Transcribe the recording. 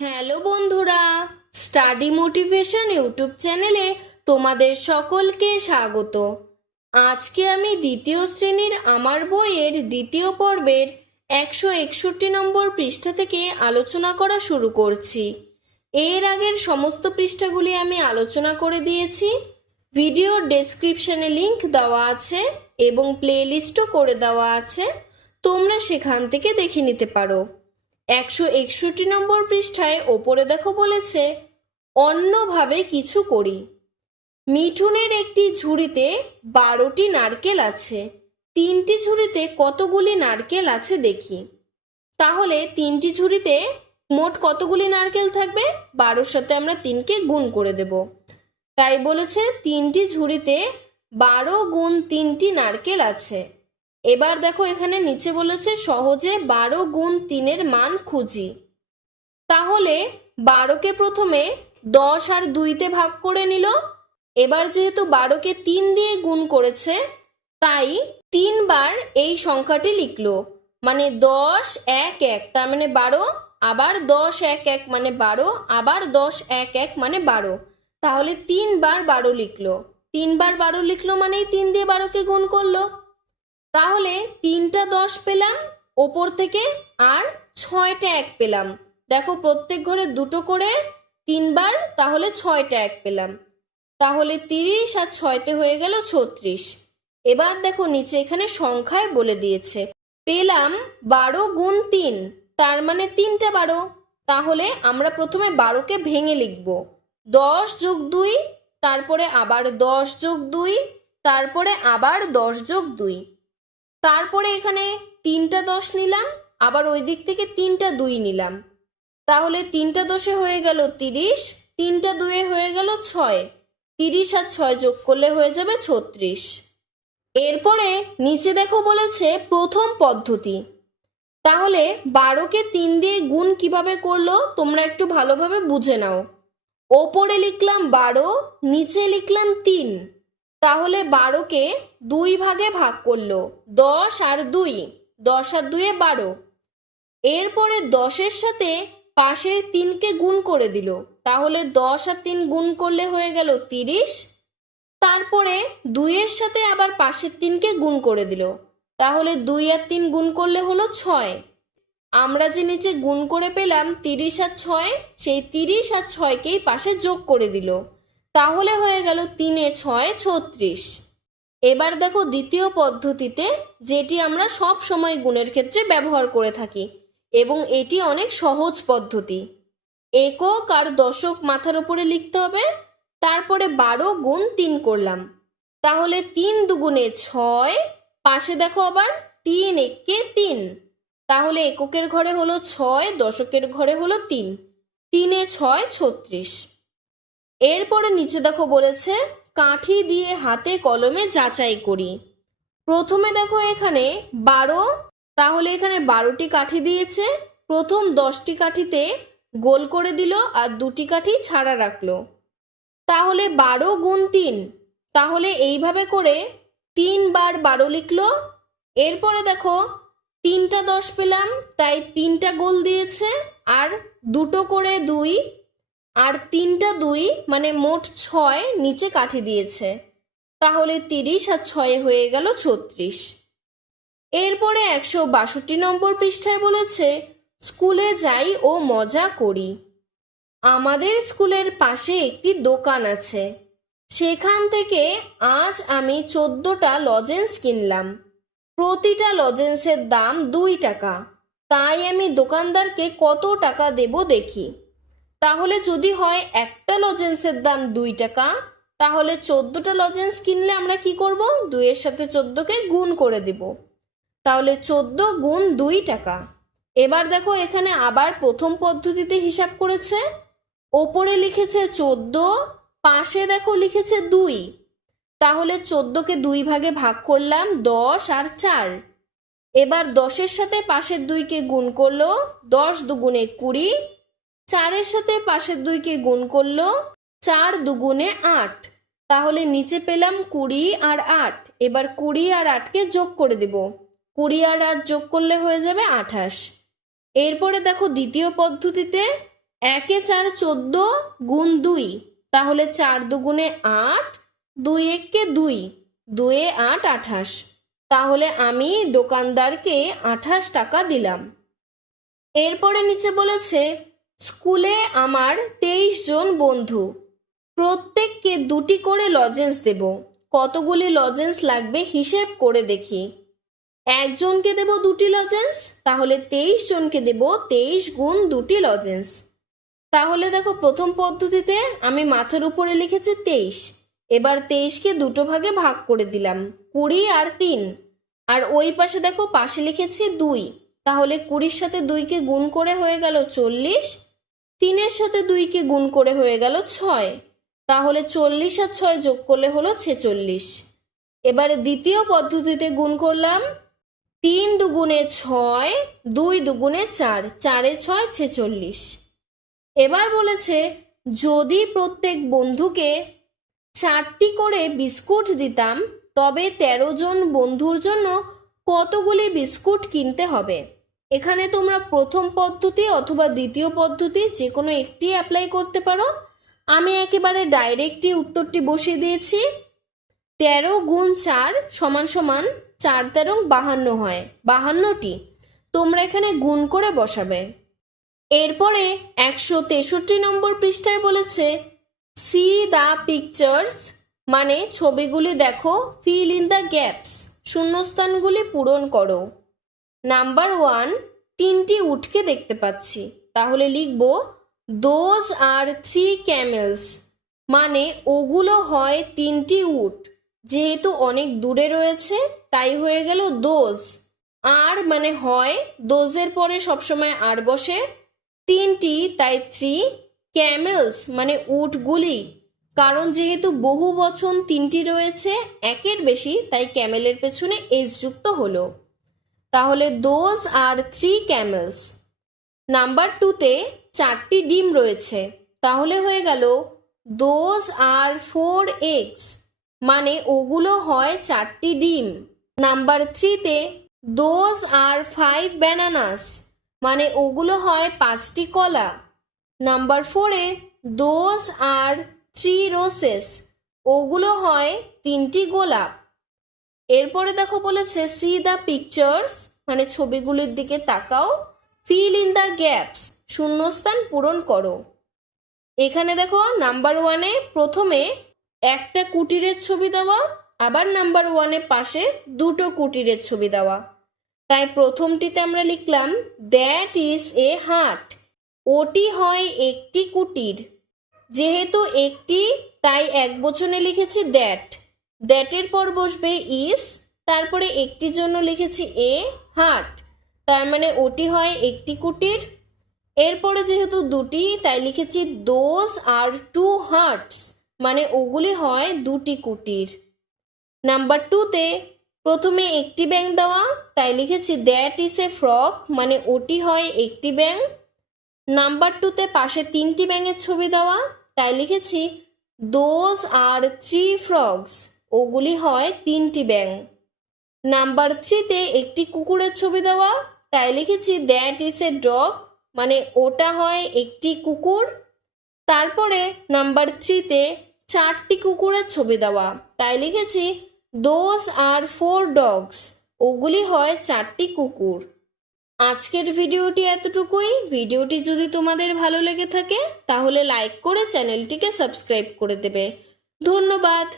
Hello বন্ধুরা, study motivation YouTube চ্যানেলে তোমাদের সকলকে স্বাগত। আজকে আমি দ্বিতীয় শ্রেণীর আমার বইয়ের দ্বিতীয় পর্বের 161 নম্বর পৃষ্ঠা থেকে আলোচনা করা শুরু করছি। এর আগের সমস্ত পৃষ্ঠাগুলি আমি আলোচনা করে দিয়েছি। ভিডিওর ডেসক্রিপশনে লিংক দেওয়া আছে এবং প্লেলিস্টও করে দেওয়া আছে, তোমরা সেখান থেকে দেখে নিতে পারো। 161 নম্বর পৃষ্ঠায় ওপরে দেখো বলেছে, অন্যভাবে কিছু করি। মিঠুনের একটি ঝুড়িতে 12টি নারকেল আছে। 3টি ঝুড়িতে কতগুলি নারকেল আছে দেখি। তাহলে 3টি ঝুড়িতে মোট কতগুলি নারকেল থাকবে? 12-র সাথে আমরা 3কে গুণ করে দেব। তাই বলেছে 3টি ঝুড়িতে 12 গুণ 3টি নারকেল আছে। এবার দেখো এখানে নিচে বলেছে সহজে 12 গুণ 3-এর মান খুঁজি। তাহলে 12কে প্রথমে 10 আর 2-তে ভাগ করে নিল। এবার যেহেতু 12কে 3 দিয়ে গুণ করেছে, তাই 3 বার এই সংখ্যাটি লিখলো, মানে 10 1 1, তার মানে 12, আবার 10 1 1 মানে 12, আবার 10 1 1 মানে 12। তাহলে 3 বার 12 লিখলো। 3 বার 12 লিখলো মানেই 3 দিয়ে 12কে গুণ করলো। তাহলে 3টা 10 পেলাম ওপর থেকে, আর 6টা 1 পেলাম। দেখো প্রত্যেক ঘরে 2টো করে 3 বার, তাহলে 6টা 1 পেলাম। তাহলে 30 আর 6তে হয়ে গেল 36। এবার দেখো নিচে এখানে সংখ্যায় বলে দিয়েছে, পেলাম 12 গুণ 3, তার মানে 3টা 12। তাহলে আমরা প্রথমে 12কে ভেঙে লিখব। 10 যোগ 2, তারপরে আবার 10 যোগ 2, তারপরে আবার 10 যোগ 2। তারপরে এখানে 3টা 10 নিলাম, আবার ওই দিক থেকে 3টা 2 নিলাম। তাহলে 3টা 10-এ হয়ে গেল 30, 3টা 2-এ হয়ে গেল 6। 30 আর 6 যোগ করলে হয়ে যাবে 36। এরপরে নিচে দেখো বলেছে প্রথম পদ্ধতি। তাহলে 12কে 3 দিয়ে গুণ কিভাবে করলো তোমরা একটু ভালোভাবে বুঝে নাও। ওপরে লিখলাম 12, নিচে লিখলাম 3। তাহলে 12কে 2 ভাগে ভাগ করলো, 10 আর 2, 10 আর 2-এ 12। এরপরে 10-এর সাথে পাশের 3কে গুণ করে দিল। তাহলে 10 আর 3 গুণ করলে হয়ে গেল 30। তারপরে 2-এর সাথে আবার পাশের 3কে গুণ করে দিল। তাহলে 2 আর 3 গুণ করলে হলো 6। আমরা যে নিচে গুণ করে পেলাম 30 আর 6, সেই 30 আর 6কেই পাশে যোগ করে দিল। তাহলে হয়ে গেল 3 এ 6 36। এবার দেখো দ্বিতীয় পদ্ধতিতে, যেটি আমরা সব সময় গুণের ক্ষেত্রে ব্যবহার করে থাকি এবং এটি অনেক সহজ পদ্ধতি। একক আর দশক মাথার উপরে লিখতে হবে। তারপরে 12 গুণ 3 করলাম। তাহলে 3 দুগুণে 6, পাশে দেখো আবার 3 একে 3। তাহলে এককের ঘরে হলো 6, দশকের ঘরে হলো 3। 3 এ 6 36। এরপরে নিচে দেখো বলেছে কাঠি দিয়ে হাতে কলমে যাচাই করি। প্রথমে দেখো এখানে 12, তাহলে এখানে 12টি কাঠি দিয়েছে। প্রথম 10টি কাঠিতে গোল করে দিল আর 2টি কাঠি ছাড়া রাখলো। তাহলে 12 গুণ 3, তাহলে এইভাবে করে 3 বার 12 লিখলো। এরপরে দেখো 3টা 10 পেলাম, তাই 3টা গোল দিয়েছে, আর 2টো করে 2, আর 3টা 2 মানে মোট 6 নিচে কাঠি দিয়েছে। তাহলে 30 আর 6 হয়ে গেল 36। এরপরে 162 নম্বর পৃষ্ঠায় বলেছে স্কুলে যাই ও মজা করি। আমাদের স্কুলের পাশে একটি দোকান আছে। সেখান থেকে আজ আমি 14টা লজেন্স কিনলাম। প্রতিটা লজেন্সের দাম 2 টাকা। তাই আমি দোকানদারকে কত টাকা দেব দেখি। তাহলে যদি হয় একটা লজেন্সের দাম 2 টাকা, তাহলে 14টা লজেন্স কিনলে আমরা কি করব? 2-এর সাথে 14কে গুণ করে দেব। তাহলে 14 গুণ 2 টাকা। এবার দেখো এখানে আবার প্রথম পদ্ধতিতে হিসাব করেছে। ওপরে লিখেছে 14, পাশে দেখো লিখেছে 2। তাহলে 14কে 2 ভাগে ভাগ করলাম, 10 আর 4। এবার 10-এর সাথে পাশের 2কে গুণ করলো, 10 দুগুণে 20। 4-এর সাথে পাশের 2কে গুণ করলো, 4 দুগুণে 8। তাহলে নিচে পেলাম 20 আর 8। এবার 20 আর 8কে যোগ করে দেব। 20 আর 8 যোগ করলে হয়ে যাবে 28। এরপরে দেখো দ্বিতীয় পদ্ধতিতে একে 4 14 গুণ 2, তাহলে 4 দুগুণে 8, 2 একে 2, 2 এ 8 28, তাহলে আমি দোকানদারকে 28 টাকা দিলাম। এরপরে নিচে বলেছে স্কুলে আমার 23 জন বন্ধু, প্রত্যেককে 2টি করে লজেন্স দেব, কতগুলি লজেন্স লাগবে হিসেব করে দেখি। একজনকে দেব 2টি লজেন্স, তাহলে 23 জনকে দেব 23 গুণ 2টি লজেন্স। তাহলে দেখো প্রথম পদ্ধতিতে আমি মাথার উপরে লিখেছি 23, এবার 23কে দুটো ভাগে ভাগ করে দিলাম, 20 আর 3, আর ওই পাশে দেখো পাশে লিখেছি 2, তাহলে 20-র সাথে 2কে গুণ করে হয়ে গেল 40, 3-এর সাথে 2কে গুণ করে হয়ে গেল 6, তাহলে 40 আর 6 যোগ করলে হলো 46। এবারে দ্বিতীয় পদ্ধতিতে গুণ করলাম, 3 দুগুণে 6, 2 দুগুণে 4, 4 এ 6 46। এবার বলেছে যদি প্রত্যেক বন্ধুকে 4টি করে বিস্কুট দিতাম তবে 13 জন বন্ধুর জন্য কতগুলি বিস্কুট কিনতে হবে। এখানে তোমরা প্রথম পদ্ধতি অথবা দ্বিতীয় পদ্ধতি যে কোনো একটি অ্যাপ্লাই করতে পারো। আমি একেবারে ডাইরেক্টই উত্তরটি বসিয়ে দিয়েছি। 13 গুণ 4 সমান সমান 4 13 52 হয়, 52টি। তোমরা এখানে গুণ করে বসাবে। এরপরে 163 নম্বর পৃষ্ঠায় বলেছে সি দ্য পিকচার্স, মানে ছবিগুলি দেখো, ফিল ইন দ্য গ্যাপস, শূন্যস্থানগুলি পূরণ করো। নাম্বার 1, 3টি উটকে দেখতে পাচ্ছি, তাহলে লিখব দোজ আর 3 ক্যামেলস, মানে ওগুলো হয় 3টি উট, যেহেতু অনেক দূরে রয়েছে তাই হয়ে গেল দোজ। আর মানে হয়, দোজের পরে সবসময় আর বসে, 3টি তাই 3, ক্যামেলস মানে উটগুলি, কারণ যেহেতু বহু বচন 3টি রয়েছে একের বেশি তাই ক্যামেলের পেছনে এস যুক্ত হলো, তাহলে দোজ আর 3 ক্যামেলস। নাম্বার 2তে 4টি ডিম রয়েছে, তাহলে হয়ে গেল দোজ আর 4 এগস, মানে ওগুলো হয় 4টি ডিম। নাম্বার 3তে দোজ আর 5 ব্যানানাস, মানে ওগুলো হয় 5টি কলা। নাম্বার 4এ দোজ আর 3 রোসেস, ওগুলো হয় 3টি গোলাপ। এরপরে দেখো বলেছে সি দ্য পিকচার্স, মানে ছবিগুলির দিকে তাকাও, ফিল ইন দ্য গ্যাপস, শূন্যস্থান পূরণ করো। এখানে দেখো নাম্বার 1-এ প্রথমে একটা কুটিরের ছবি দেওয়া, আবার নাম্বার 1-এ পাশে 2টো কুটিরের ছবি দেওয়া। তাই প্রথমটিতে আমরা লিখলাম দ্যাট ইজ এ হাট, ওটি হয় একটি কুটির। যেহেতু একটি তাই এক বচনে লিখেছি দ্যাট, দ্যাটের পর বসবে ইজ, তারপরে একটির জন্য লিখেছি এ হাট, তার মানে ওটি হয় একটি কুটির। এরপরে যেহেতু 2টি তাই লিখেছি দোজ আর 2 হার্টস, মানে ওগুলি হয় 2টি কুটির। নাম্বার 2তে প্রথমে একটি ব্যাঙ দেওয়া, তাই লিখেছি দ্যাট ইজ এ ফ্রক, মানে ওটি হয় একটি ব্যাঙ। নাম্বার 2তে পাশে 3টি ব্যাঙের ছবি দেওয়া, তাই লিখেছি দোজ আর 3 ফ্রগস, ওগুলি হয় 3টি ব্যাঙ। নাম্বার 3তে একটি কুকুরের ছবি দেওয়া, তাই লিখেছি দ্যাট ইজ এ ডগ, মানে ওটা হয় একটি কুকুর। তারপরে নাম্বার 3তে 4টি কুকুরের ছবি দেওয়া, তাই লিখেছি দোজ আর 4 ডগস, ওগুলি হয় 4টি কুকুর। আজকের ভিডিওটি এতটুকুই। ভিডিওটি যদি তোমাদের ভালো লেগে থাকে তাহলে লাইক করে চ্যানেলটিকে সাবস্ক্রাইব করে দেবে। ধন্যবাদ।